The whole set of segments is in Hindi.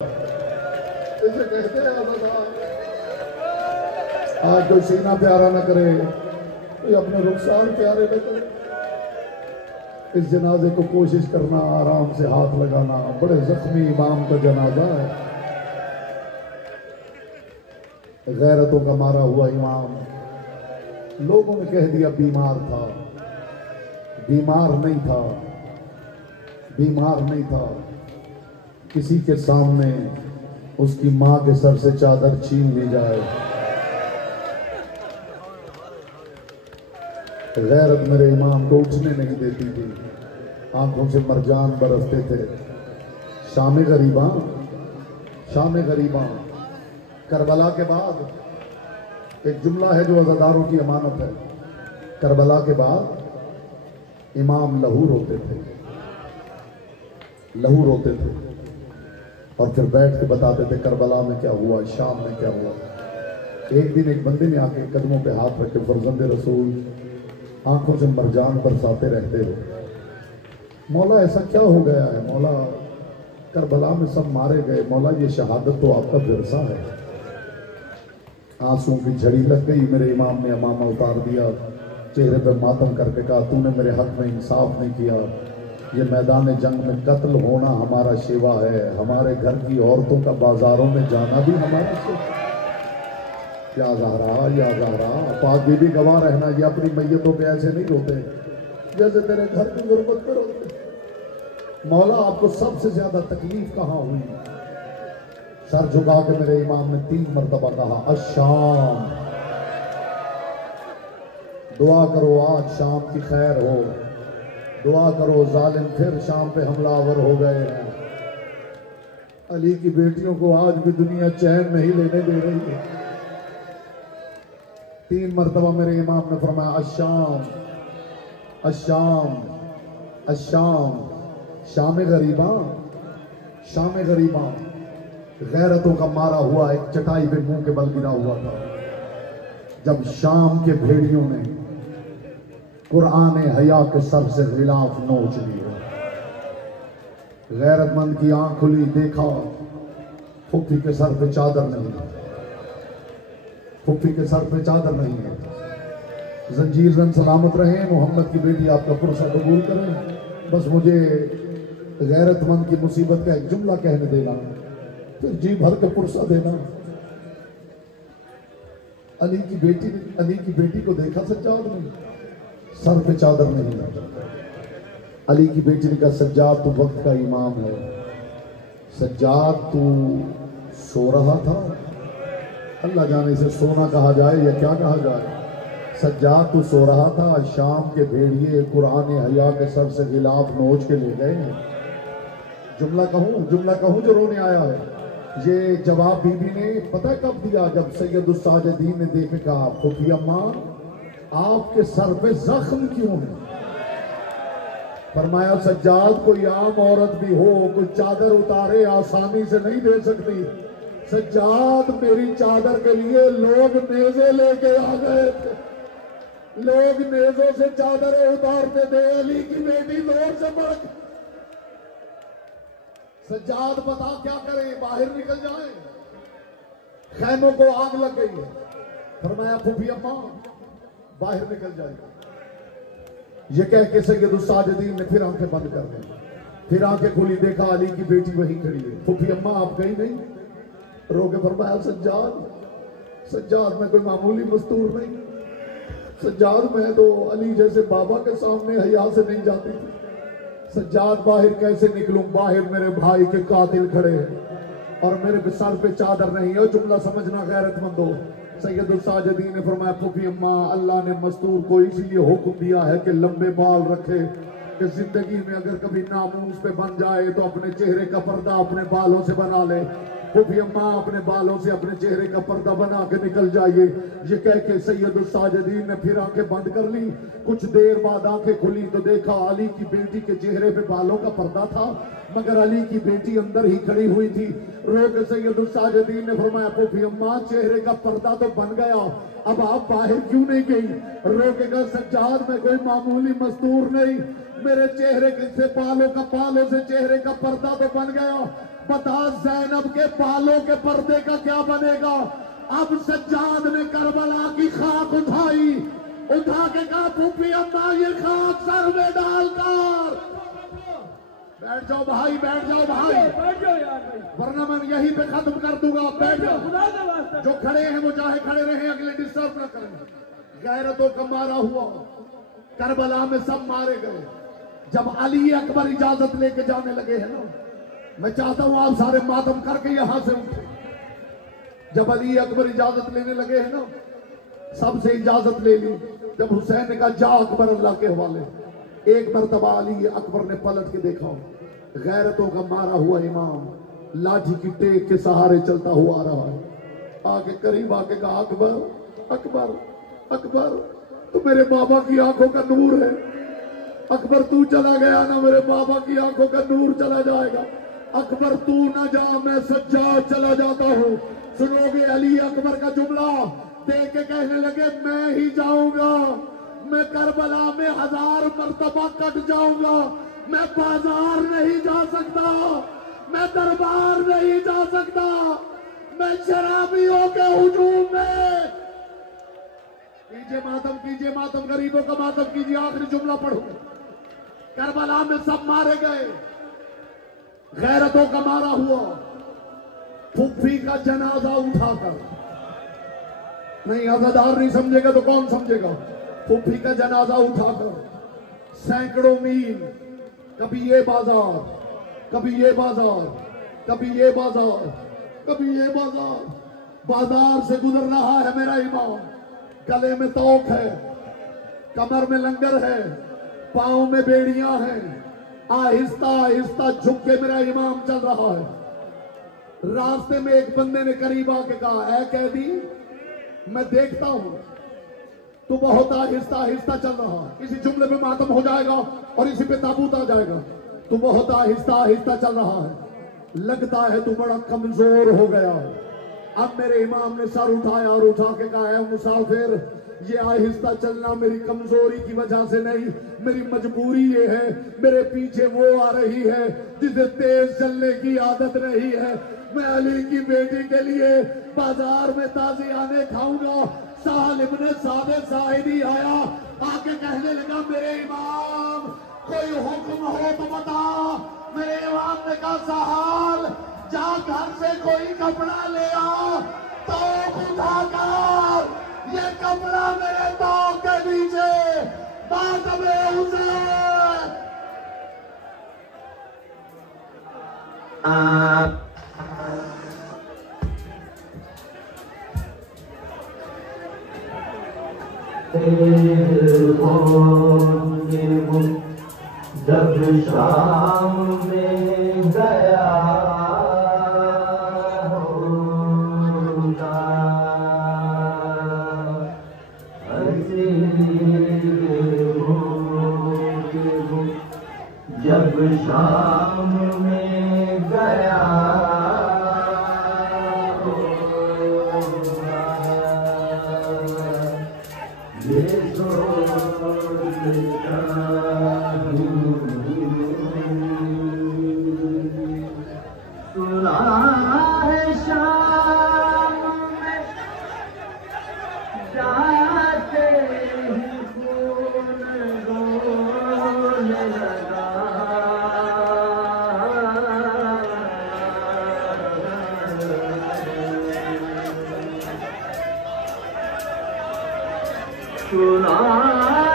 इसे कहते हैं आज़ादार। आज कोई सीना प्यारा न करे, कोई अपने रुखसार प्यारे न करे। इस जनाजे को कोशिश करना, आराम से हाथ लगाना। बड़े जख्मी इमाम का जनाजा है, गैरतों का मारा हुआ इमाम। लोगों ने कह दिया बीमार था, बीमार नहीं था, बीमार नहीं था। किसी के सामने उसकी मां के सर से चादर छीन ली जाए। गैरत मेरे इमाम को उठने नहीं देती थी, आंखों से मरजान बरसते थे। शाम गरीबा, शाम गरीबा। करबला के बाद एक जुमला है जो अज़ादारों की अमानत है। करबला के बाद इमाम लहू रोते थे, लहू रोते थे, और फिर बैठ के बताते थे करबला में क्या हुआ, शाम में क्या हुआ। एक दिन एक बंदे ने आके कदमों पे हाथ रखे, फरजंद रसूल आंखों से मरजान बरसाते रहते हो। मौला ऐसा क्या हो गया है मौला, करबला में सब मारे गए मौला, ये शहादत तो आपका विरसा है। आंसुओं की झड़ी लग गई। मेरे इमाम ने अमामा उतार दिया, चेहरे पे मातम करके कहा, तूने मेरे हक में इंसाफ नहीं किया। ये मैदान जंग में कत्ल होना हमारा सेवा है, हमारे घर की औरतों का बाजारों में जाना भी हमारा सेवा। या ज़हरा, या ज़हरा, पाक बीबी गवाह रहना, ये अपनी मैयतों पे ऐसे नहीं रोते जैसे तेरे घर की गुर्बत पे रोते। मौला आपको सबसे ज्यादा तकलीफ कहाँ हुई? सर झुका के मेरे इमाम ने 3 मरतबा कहा, अशाम। दुआ करो आज शाम की खैर हो, दुआ करो जालिम फिर शाम पे हमलावर हो गए हैं। अली की बेटियों को आज भी दुनिया चैन नहीं लेने दे रही है। 3 मरतबा मेरे इमाम ने फरमाया, अशाम, अशाम, अशाम। शाम गरीबा, शाम गरीबा। गैरतों का मारा हुआ एक चटाई पे मुंह के बल गिरा हुआ था। जब शाम के भेड़ियों ने कुरान हया के सर से गिलाफ नोच लिया, गैरतमंद की आंख खुली, देखा फुफी के सर पे चादर नहीं है, फुफी के सर पे चादर नहीं है। जंजीर जन सलामत रहे, मोहम्मद की बेटी आपका पुरसा कबूल करें। बस मुझे गैरतमंद की मुसीबत का एक जुमला कहने देना, फिर जी भर के पुरसा देना। अली की बेटी को देखा सज्जाद ने, सर पे चादर नहीं है। अली की बेटी ने कहा, सज्जाद तू वक्त का इमाम है, सज्जाद तू सो रहा था। अल्लाह जाने से सोना कहा जाए या क्या कहा जाए। सज्जाद तू सो रहा था, शाम के भेड़िए कुरान हया के सर से गिलाफ नोच के ले गए हैं। जुमला कहूँ जो रोने आया है। ये जवाब बीबी ने पता कब दिया? जब सैयद साजिदीन ने देखे, कहा फुफी अम्मा आपके सर पे जख्म क्यों है? फरमाया, सज्जाद कोई आम औरत भी हो, कोई चादर उतारे आसानी से नहीं दे सकती। सज्जाद मेरी चादर के लिए लोग नेज़े लेके आ गए थे, लोग नेज़ों से चादरें उतारते थे। अली की बेटी जोर से बढ़, सज्जाद बता क्या करें, बाहर निकल जाएं, खैमों को आग लग गई है। फरमाया, फूफी अम्मा बाहर निकल जाएगी। ये कह के सैयद साजिदीन ने फिर आंखें बंद कर दी। फिर आंखें खुली, देखा अली की बेटी वहीं खड़ी है। फूफी अम्मा आप गई नहीं? रो के फरमाया, सज्जाद मैं कोई मामूली मस्तूर नहीं, सज्जाद मैं तो अली जैसे बाबा के सामने हया से नहीं जाती थी। सज्जाद बाहर कैसे निकलूं? बाहर मेरे भाई के कातिल खड़े हैं और मेरे सर पे चादर नहीं है। जुमला समझना गैरतमंद हो। सैयद साजिदीन ने फरमाया, फूफी अम्मा अल्लाह ने मस्तूर को इसीलिए हुक्म दिया है कि लंबे बाल रखे, कि जिंदगी में अगर कभी नामूस पे बन जाए तो अपने चेहरे का पर्दा अपने बालों से बना ले। फूफी अम्मा अपने बालों से अपने चेहरे का पर्दा बना के निकल जाइए। ये कह के सैयद साजिदीन ने फिर आंखें बंद कर ली। कुछ देर बाद आंखें खुली तो देखा अली की बेटी के चेहरे पे बालों का पर्दा था, मगर अली की बेटी अंदर ही खड़ी हुई थी। रो के सैयद साजिदीन ने फरमाया, फूफी अम्मा चेहरे का पर्दा तो बन गया, अब आप बाहर क्यों नहीं गई? रो के कहा, सज्जाद मैं कोई मामूली मस्तूर नहीं, मेरे चेहरे से बालों से चेहरे का पर्दा तो बन गया, बता ज़ैनब के बालों के पर्दे का क्या बनेगा। अब सज्जाद ने करबला की खाक उठाई, उठा के कहा फूफी अम्मा ये खाक सर में डालकर बैठ जाओ भाई, बैठ जाओ भाई, वरना मैं यहीं पे खत्म कर दूंगा। बैठ जाओ, जो खड़े हैं वो चाहे खड़े रहे, अगले डिस्टर्ब न करें। गैरतों का मारा हुआ करबला में सब मारे गए। जब अली अकबर इजाजत लेके जाने लगे हैं ना, मैं चाहता हूं आप सारे मातम करके यहां से उठे। जब अली अकबर इजाजत लेने लगे हैं ना, सबसे इजाजत ले ली। जब हुसैन ने कहा जा अकबर अल्लाह के हवाले, एक मरतबा अली अकबर ने पलट के देखा, गैरतों का मारा हुआ इमाम लाठी की टेक के सहारे चलता हुआ आ रहा है। आके करीब आके कहा अकबर अकबर अकबर, तो मेरे बाबा की आंखों का नूर है। अकबर तू चला गया ना, मेरे बाबा की आंखों का नूर चला जाएगा। अकबर तू ना जा, मैं सज्जाद चला जाता हूँ। सुनोगे अली अकबर का जुमला देख के कहने लगे मैं ही जाऊंगा, मैं करबला में 1000 मरतबा कट जाऊंगा, मैं बाजार नहीं जा सकता, मैं दरबार नहीं जा सकता, मैं शराबियों के हुजूम में। कीजिए मातम, गरीबों का मातम कीजिए। आखिरी जुमला पढ़ो। करबला में सब मारे गए, गैरतों का मारा हुआ। फुफ्फी का जनाजा उठाकर, नहीं अज़ादार नहीं समझेगा तो कौन समझेगा। फुफ्फी का जनाजा उठाकर सैकड़ों मील, कभी ये बाजार, कभी ये बाजार, कभी ये बाजार, कभी ये बाजार, बाजार से गुजर रहा है मेरा इमाम। गले में तोक है, कमर में लंगर है, पांव में बेड़ियां हैं। आहिस्ता आहिस्ता झुक के मेरा इमाम चल रहा है। रास्ते में एक बंदे ने करीब आके कहा ऐ कैदी, मैं देखता हूं तू बहुत आहिस्ता आहिस्ता चल रहा है। इसी जुमले पे मातम हो जाएगा और इसी पे ताबूत आ जाएगा। तू बहुत आहिस्ता आहिस्ता चल रहा है, लगता है तू बड़ा कमजोर हो गया। अब मेरे इमाम ने सर उठाया और उठा के कहा है मुसाफिर, ये आहिस्ता चलना मेरी कमजोरी की वजह से नहीं, मेरी मजबूरी ये है, मेरे पीछे वो आ रही है जिसे तेज चलने की आदत नहीं है। मैं अली की बेटी के लिए बाजार में ताज़ियाने खाऊंगा। साहल इब्ने सादे साहिदी आया, आके कहने लगा मेरे इमाम कोई हुक्म हो तो बता। मेरे इमाम ने कहा साहल जा घर से कोई कपड़ा ले आ, तो उठाकर ये कपड़ा मेरे पांव के नीचे मातमे हुसैन। जब शाम में गया होगा जब शाम में गया होगा ये सोचता सुना है शाम में जाते ही खून रोने लगा। सुना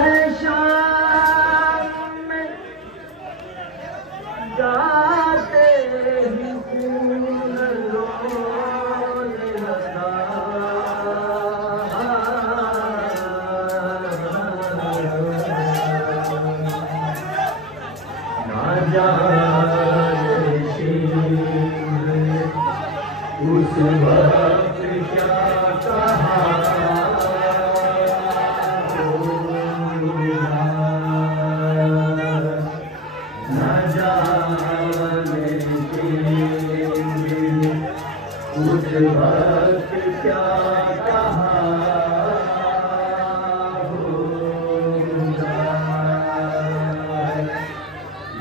है शाम में जाते ही खून रोने लगा। ना जाने उस वक्त क्या कहा उस वक्त क्या कहा होगा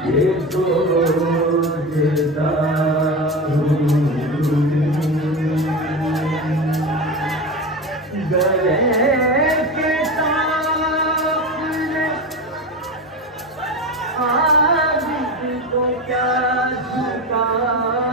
ये सोचता को क्या झुका